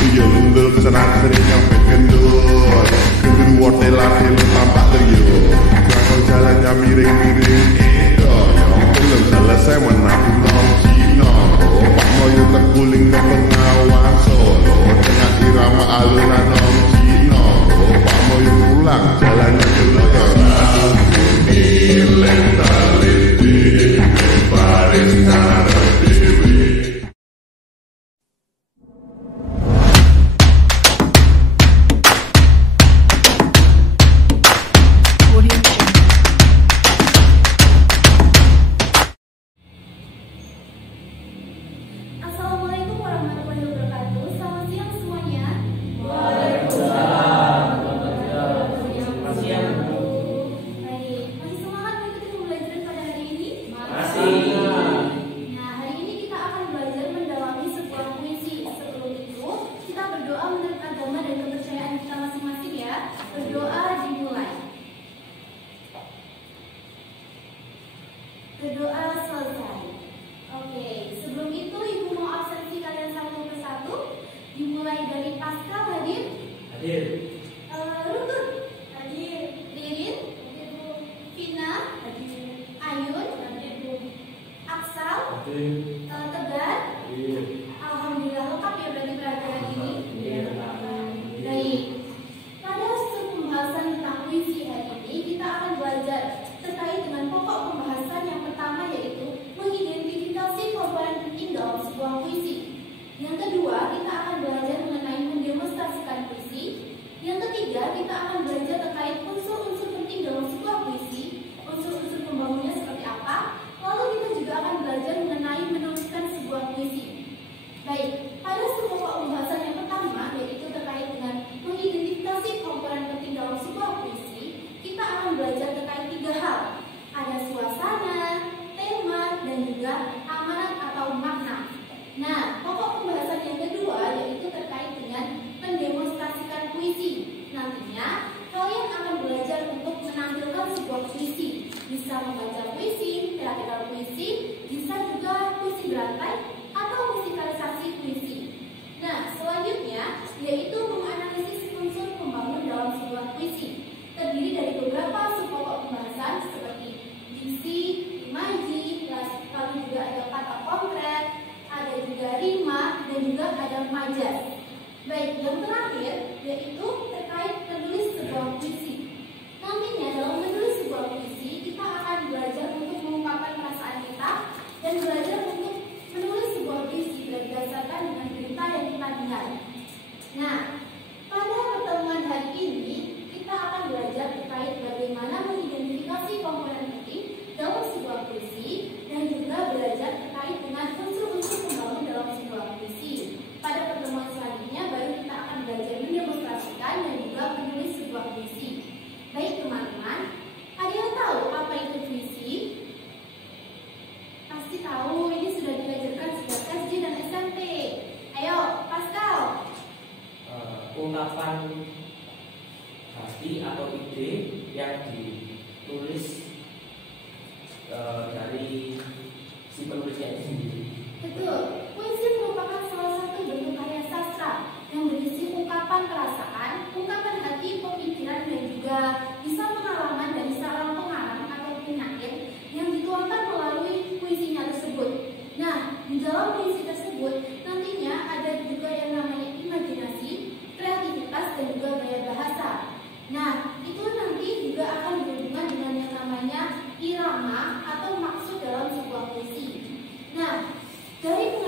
Tuyul undul kesenat sering nyampe gendul. Gendul wortel-wortel tampak tuyul. Kalau jalannya miring-miring belum selesai menabung nom Cino. Pak Moyo terguling ke Bengawan Solo. Tengah irama alunan nom Cino. Pak Moyo pulang jalannya ke Loyola. Lenta-lenti baris ngarep dewi. Assalamualaikum warahmatullahi wabarakatuh. Selamat siang semuanya. Waalaikumsalam. Selamat siang. Baik, masih semangat mengikuti pembelajaran pada hari ini? Masih. Nah, hari ini kita akan belajar mendalami sebuah puisi. Sebelum itu, kita berdoa menurut agama dan kepercayaan kita masing-masing ya. Berdoa dimulai. Berdoa selesai. Oke, sebelum itu Ibu mau absensi kalian satu persatu. Dimulai dari Pascal hadir, Hadir. Rutun hadir, Ririn hadir Bu, Vina hadir, Ayun hadir Bu, Aksal, Hadir. Tegar. Hadir. Alhamdulillah lengkap ya berarti pelajaran ini. Iya. Baik. Pada pembahasan tentang puisi hari ini kita akan belajar terkait dengan pokok pembahasan yang pertama yaitu mengidentifikasi komponen penting dalam sebuah puisi. Yang kedua, kita akan belajar mengenai mendemonstrasikan puisi. Yang ketiga, kita akan belajar terkait unsur-unsur penting dalam sebuah puisi, unsur-unsur pembangunnya seperti apa. Lalu kita juga akan belajar mengenai menuliskan sebuah puisi. Baik, pada pokok pembahasan yang pertama yaitu terkait dengan mengidentifikasi komponen penting dalam sebuah puisi, kita akan belajar terkait tiga hal. Ada suasana, tema, dan juga amanat atau makna. Nah, pokok pembahasan yang kedua yaitu terkait dengan mendemonstrasikan puisi. Nantinya, kalian akan belajar untuk menampilkan sebuah puisi. Bisa membaca puisi, teatrikal puisi, bisa juga puisi berantai, atau musikalisasi puisi. Nah, selanjutnya yaitu menganalisis unsur pembangun dalam sebuah puisi. Terdiri dari beberapa subpokok pembahasan seperti diksi, imaji, lalu juga ada kata konkret, ada juga rima, dan juga ada majas. Baik, yang terakhir yaitu terkait menulis sebuah puisi. Nantinya dalam menulis sebuah puisi kita akan belajar untuk mengungkapkan perasaan kita dan belajar untuk menulis sebuah puisi berdasarkan dengan berita yang kita lihat. Nah, pada pertemuan hari ini kita akan belajar terkait bagaimana mengidentifikasi komponen penting dalam sebuah puisi dan juga belajar terkait dengan unsur-unsur pembangun dalam sebuah puisi. Pada pertemuan selanjutnya baru kita akan belajar mendemonstrasikan dan juga menulis sebuah puisi. Baik teman-teman, ada yang tahu apa itu puisi? Pasti tahu, ini sudah diajarkan sejak SD dan SMP. Ayo, Pascal. Ungkapan hati atau ide yang ditulis dari si penulisnya itu sendiri. Betul, puisi merupakan salah satu bentuk karya sastra yang berisi ungkapan perasaan, ungkapan hati, pemikiran, dan juga bisa pengalaman dari seorang pengarang atau penyair yang dituangkan melalui puisinya tersebut. Nah, di dalam puisi tersebut nantinya ada juga yang namanya imajinasi, kreativitas, dan juga gaya bahasa. Nah, itu nanti juga akan berhubungan dengan yang namanya irama atau maksud dalam sebuah puisi. Nah, dari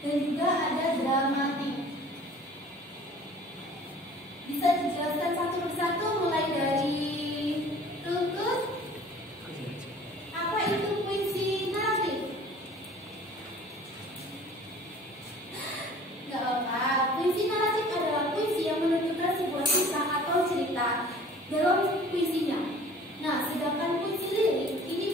dan juga ada dramatik. Bisa dijelaskan satu persatu mulai dari Tutut. Apa itu puisi naratif? Gak apa. Puisi naratif adalah puisi yang menunjukkan sebuah kisah atau cerita dalam puisinya. Nah, sedangkan puisi lirik ini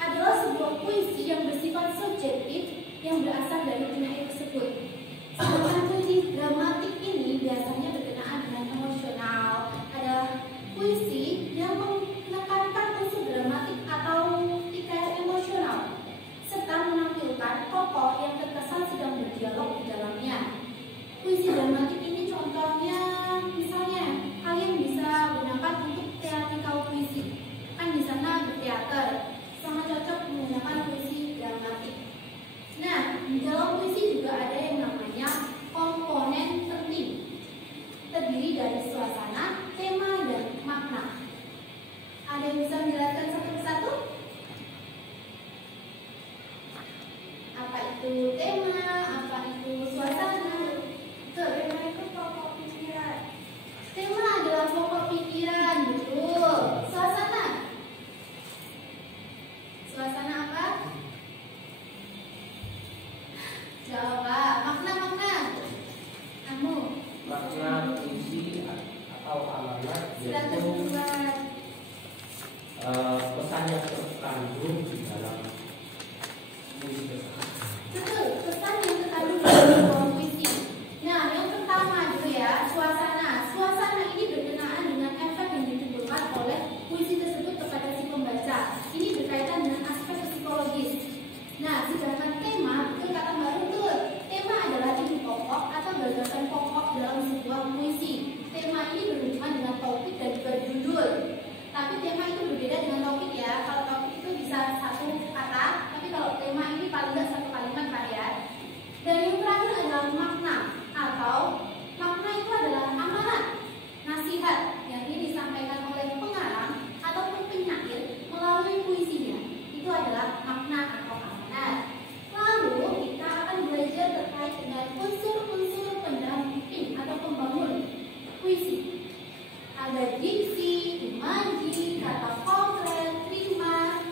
adalah sebuah puisi yang bersifat subjektif yang berasal dari penyair tersebut. Sedangkan puisi dramatik ini biasanya berkenaan dengan emosional. Adalah puisi yang menekankan unsur dramatik atau hikayat emosional serta menampilkan tokoh yang terkesan sedang berdialog di dalamnya. Puisi dramatik ini contohnya, misalnya kalian bisa gunakan untuk teatrikal puisi. Kan di sana berteater, sangat cocok menggunakan puisi dramatik. Nah, di dalam puisi juga ada yang namanya komponen penting, terdiri dari suasana, tema, dan makna. Ada yang bisa menjelaskan satu persatu? Apa itu tema? Apa itu suasana? Tema itu pokok pikiran. Tema adalah pokok pikiran, betul. Suasana? Suasana apa? Jawab. Makna. Kamu. Makna puisi atau amanat Sudah yaitu terbuat. pesan yang terkandung di dalam puisi tersebut. Betul, pesan yang terkandung dalam sebuah puisi. Nah, yang pertama dulu ya, suasana. Suasana ini berkenaan dengan efek yang ditimbulkan oleh puisi tersebut kepada si pembaca. Ini berkaitan dengan aspek psikologis. Nah, sedangkan tema, betul kata Mbak Rutut. Tema adalah ide pokok atau gagasan pokok dalam sebuah puisi. Tema ini berhubungan dengan topik dan juga judul. Tapi tema itu berbeda dengan topik ya. Kalau topik itu bisa satu kata, tapi kalau tema ini paling tidak satu kalimat Pak ya. Dan yang terakhir adalah makna, atau makna itu adalah amanat, nasihat yang ini disampaikan oleh pengarang ataupun penyair melalui puisinya. Itu adalah makna atau amanat. Lalu kita akan belajar terkait dengan unsur-unsur pendamping atau pembangun puisi. Ada diksi, imaji, kata konkret, rima,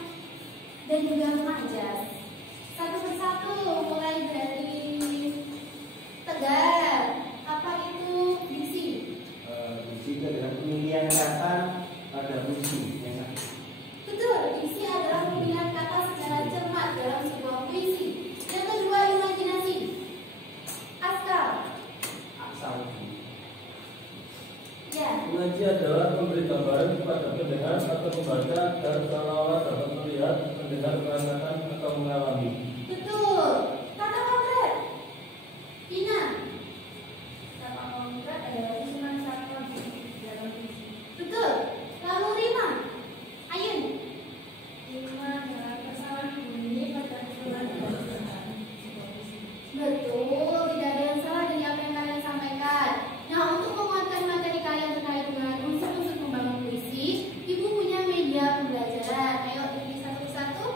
dan juga majas. Satu persatu mulai dari Tegar. Apa itu diksi? Diksi itu adalah pemilihan kata pada puisi. Betul, diksi adalah pemilihan kata secara cermat dalam sebuah puisi. Yang kedua, imajinasi. Askal. Asal Ya. Imaji adalah memberi gambaran kepada pendengar atau pembaca agar seolah-olah dapat melihat, mendengar, merasakan, atau mengalami. Betul. Kata konkret. Ina. Kata konkret adalah susunan kata dalam puisi. Betul. Lalu rima. Ayun. Rima adalah kesalahan bunyi pada susunan kata. Betul. Tidak ada yang salah dari apa yang kalian sampaikan. Nah, untuk menguatkan materi kalian terkait dengan unsur-unsur pembangun puisi, Ibu punya media pembelajaran. Ayo, ini satu-satu.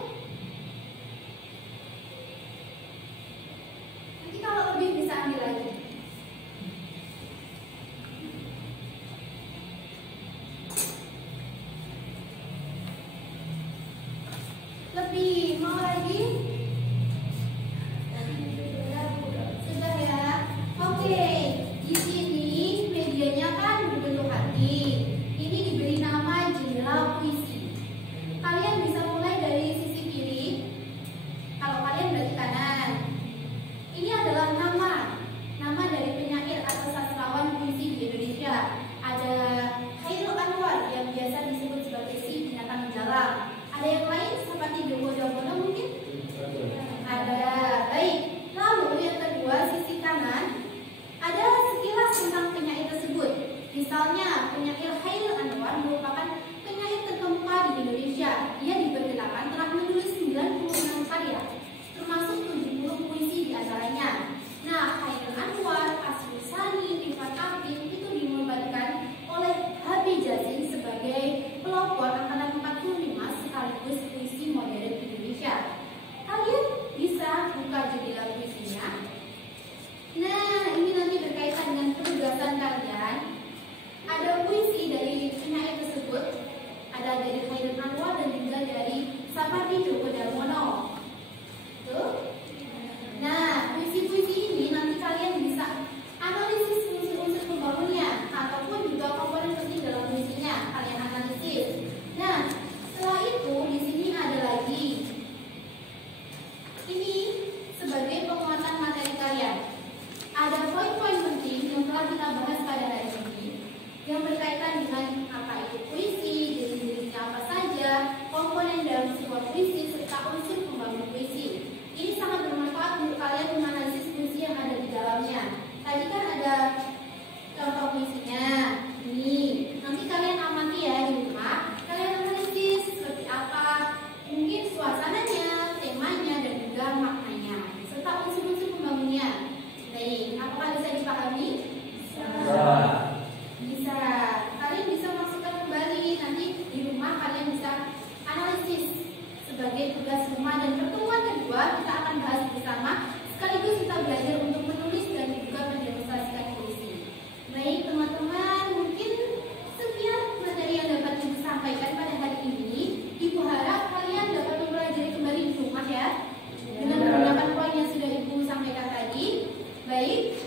Baik,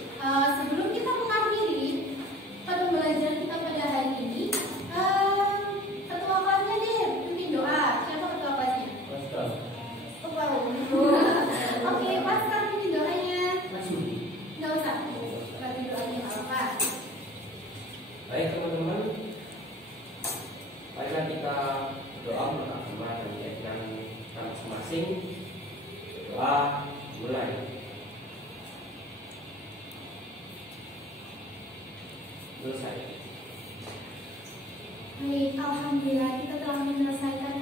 sebelum kita mengakhiri pembelajaran kita pada hari ini, ketua kelasnya deh pimpin doa. Siapa ketua kelasnya? Pascal. Oh, wow. Oke, Pascal pimpin doanya. Nggak usah. Pimpin doanya nggak apa-apa. Baik teman-teman, marilah kita doa bersama dan niatkan masing-masing. Doa mulai. Selesai. Baik, alhamdulillah kita telah menyelesaikan